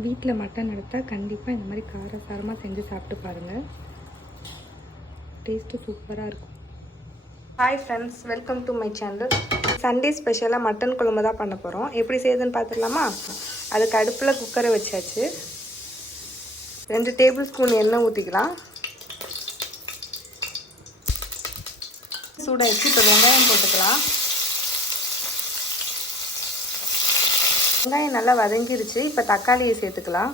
வீட்டில் மட்டன் எடுத்தால் கண்டிப்பாக இந்த மாதிரி காரசாரமாக செஞ்சு சாப்பிட்டு பாருங்கள் டேஸ்ட்டு சூப்பராக இருக்கும். Hi friends welcome to my channel Sunday ஸ்பெஷலாக மட்டன் குழம்பு தான் பண்ண போகிறோம் எப்படி செய்யுதுன்னு பார்த்துடலாமா அதுக்கு அடுப்பில் குக்கரை வச்சாச்சு. ரெண்டு டேபிள் ஸ்பூன் எண்ணெய் ஊற்றிக்கலாம் சூடாச்சு இப்போ வெங்காயம் போட்டுக்கலாம். வெங்காயம் நல்லா வதங்கிருச்சு. இப்போ தக்காளியை சேர்த்துக்கலாம்.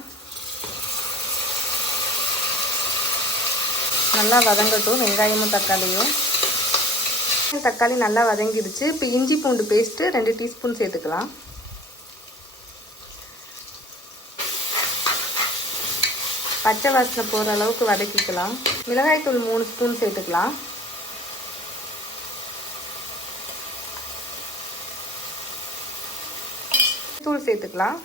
நல்லா வதங்கட்டும் வெங்காயமும் தக்காளியும். தக்காளி நல்லா வதங்கிருச்சு. இப்போ இஞ்சி பூண்டு பேஸ்ட்டு ரெண்டு டீஸ்பூன் சேர்த்துக்கலாம். பச்சை வாசனை போகிற அளவுக்கு வதக்கிக்கலாம். மிளகாய்த்தூள் மூணு ஸ்பூன் சேர்த்துக்கலாம். தூள் சேர்த்துக்கலாம்.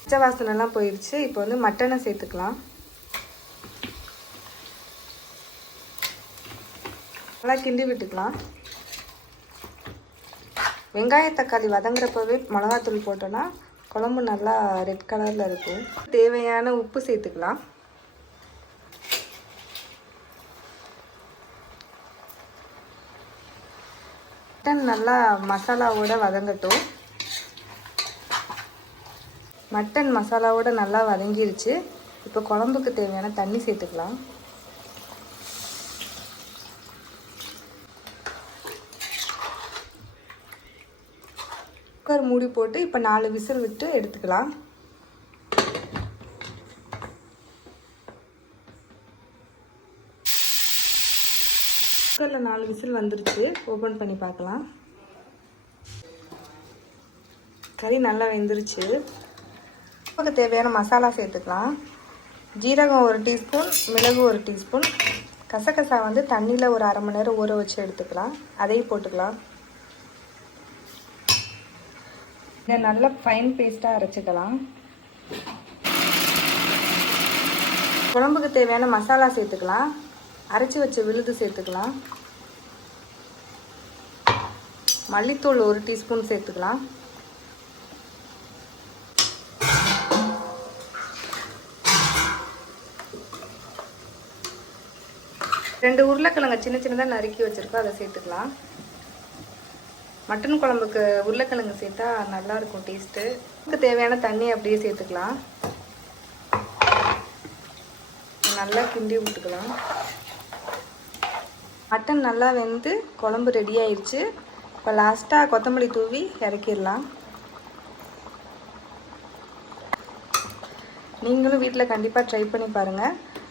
பச்சை வாசனைலாம் போயிடுச்சு இப்போ வந்து மட்டனை சேர்த்துக்கலாம். நல்லா கிண்டி விட்டுக்கலாம். வெங்காய தக்காளி வதங்குறப்பவே மிளகாத்தூள் போட்டோன்னா குழம்பு நல்லா ரெட் கலரில் இருக்கும். தேவையான உப்பு சேர்த்துக்கலாம். மட்டன் நல்லா மசாலாவோட வதங்கட்டும். மட்டன் மசாலாவோட நல்லா வதங்கிருச்சு. இப்போ குழம்புக்கு தேவையான தண்ணி சேர்த்துக்கலாம். குக்கர் மூடி போட்டு இப்போ நாலு விசில் விட்டு எடுத்துக்கலாம். குக்கரில் நாலு விசில் வந்துருச்சு. ஓப்பன் பண்ணி பார்க்கலாம். கறி நல்லா வெந்துருச்சு. நமக்கு தேவையான மசாலா சேர்த்துக்கலாம். ஜீரகம் ஒரு டீஸ்பூன் மிளகு ஒரு டீஸ்பூன். கசகசா வந்து தண்ணியில் ஒரு அரை மணி நேரம் ஊற வச்சு எடுத்துக்கலாம். அதையும் போட்டுக்கலாம். இதை நல்ல ஃபைன் பேஸ்ட்டாக அரைச்சிக்கலாம். குழம்புக்கு தேவையான மசாலா சேர்த்துக்கலாம். அரைச்சி வச்ச விழுது சேர்த்துக்கலாம். மல்லித்தூள் ஒரு டீஸ்பூன் சேர்த்துக்கலாம். ரெண்டு உருளைக்கிழங்க சின்ன சின்னதாக நறுக்கி வச்சுருக்கோம் அதை சேர்த்துக்கலாம். மட்டன் குழம்புக்கு உருளைக்கிழங்கு சேர்த்தா நல்லாயிருக்கும் டேஸ்ட்டு அதுக்கு தேவையான தண்ணி அப்படியே சேர்த்துக்கலாம். நல்லா கிண்டி விட்டுக்கலாம். மட்டன் நல்லா வெந்து குழம்பு ரெடி ஆயிடுச்சு இப்போ லாஸ்ட்டாக கொத்தமல்லி தூவி இறக்கிடலாம். நீங்களும் வீட்டில் கண்டிப்பாக ட்ரை பண்ணி பாருங்கள்